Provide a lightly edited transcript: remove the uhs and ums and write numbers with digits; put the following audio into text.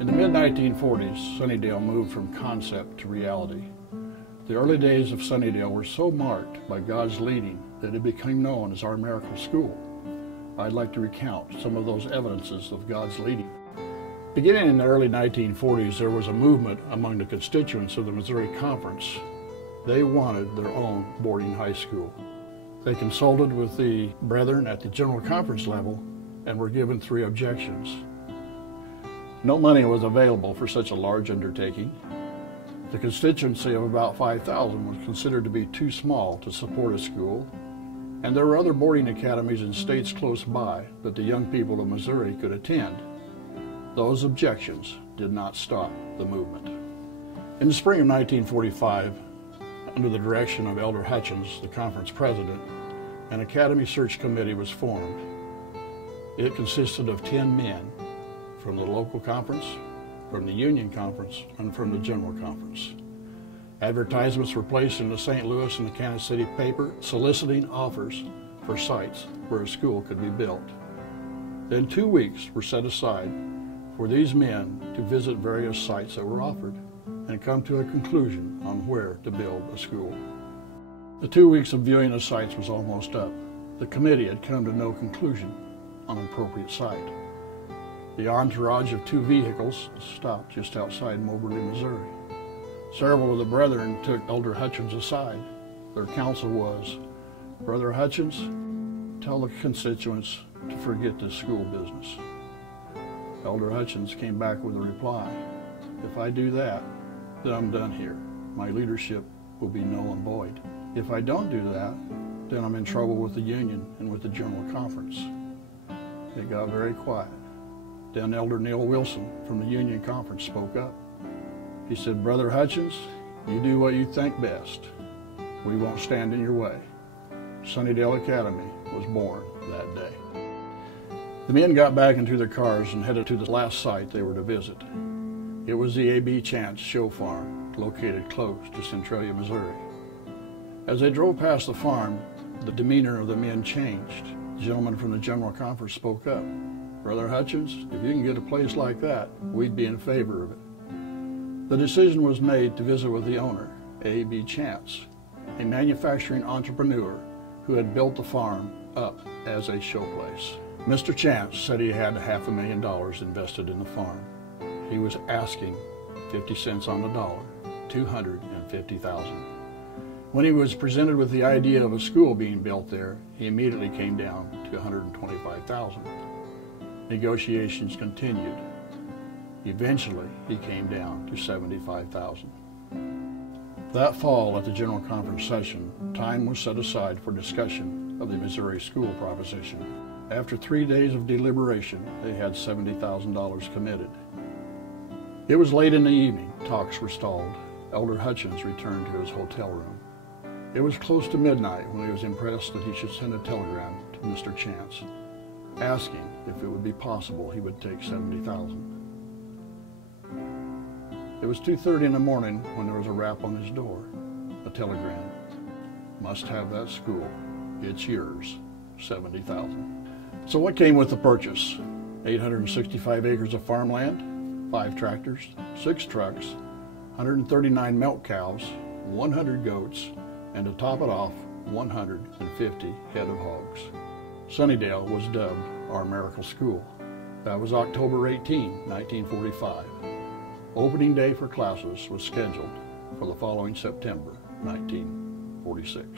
In the mid-1940s, Sunnydale moved from concept to reality. The early days of Sunnydale were so marked by God's leading that it became known as our miracle school. I'd like to recount some of those evidences of God's leading. Beginning in the early 1940s, there was a movement among the constituents of the Missouri Conference. They wanted their own boarding high school. They consulted with the brethren at the General Conference level and were given 3 objections. No money was available for such a large undertaking. The constituency of about 5,000 was considered to be too small to support a school, and there were other boarding academies in states close by that the young people of Missouri could attend. Those objections did not stop the movement. In the spring of 1945, under the direction of Elder Hutchins, the conference president, an academy search committee was formed. It consisted of 10 men from the local conference, from the Union Conference, and from the General Conference. Advertisements were placed in the St. Louis and the Kansas City paper soliciting offers for sites where a school could be built. Then 2 weeks were set aside for these men to visit various sites that were offered and come to a conclusion on where to build a school. The 2 weeks of viewing the sites was almost up. The committee had come to no conclusion on an appropriate site. The entourage of 2 vehicles stopped just outside Moberly, Missouri. Several of the brethren took Elder Hutchins aside. Their counsel was, "Brother Hutchins, tell the constituents to forget this school business." Elder Hutchins came back with a reply, "If I do that, then I'm done here. My leadership will be null and void. If I don't do that, then I'm in trouble with the Union and with the General Conference." It got very quiet. Then Elder Neil Wilson from the Union Conference spoke up. He said, "Brother Hutchins, you do what you think best. We won't stand in your way." Sunnydale Academy was born that day. The men got back into their cars and headed to the last site they were to visit. It was the A.B. Chance Show Farm, located close to Centralia, Missouri. As they drove past the farm, the demeanor of the men changed. The gentleman from the General Conference spoke up. "Brother Hutchins, if you can get a place like that, we'd be in favor of it." The decision was made to visit with the owner, A.B. Chance, a manufacturing entrepreneur who had built the farm up as a showplace. Mr. Chance said he had $500,000 invested in the farm. He was asking 50 cents on the dollar, $250,000. When he was presented with the idea of a school being built there, he immediately came down to $125,000. Negotiations continued. Eventually, he came down to $75,000. That fall at the General Conference session, time was set aside for discussion of the Missouri school proposition. After 3 days of deliberation, they had $70,000 committed. It was late in the evening. Talks were stalled. Elder Hutchins returned to his hotel room. It was close to midnight when he was impressed that he should send a telegram to Mr. Chance, asking if it would be possible he would take $70,000. It was 2:30 in the morning when there was a rap on his door. A telegram. "Must have that school. It's yours. $70,000. So what came with the purchase? 865 acres of farmland, 5 tractors, 6 trucks, 139 milk cows, 100 goats, and to top it off, 150 head of hogs. Sunnydale was dubbed our miracle school. That was October 18, 1945. Opening day for classes was scheduled for the following September, 1946.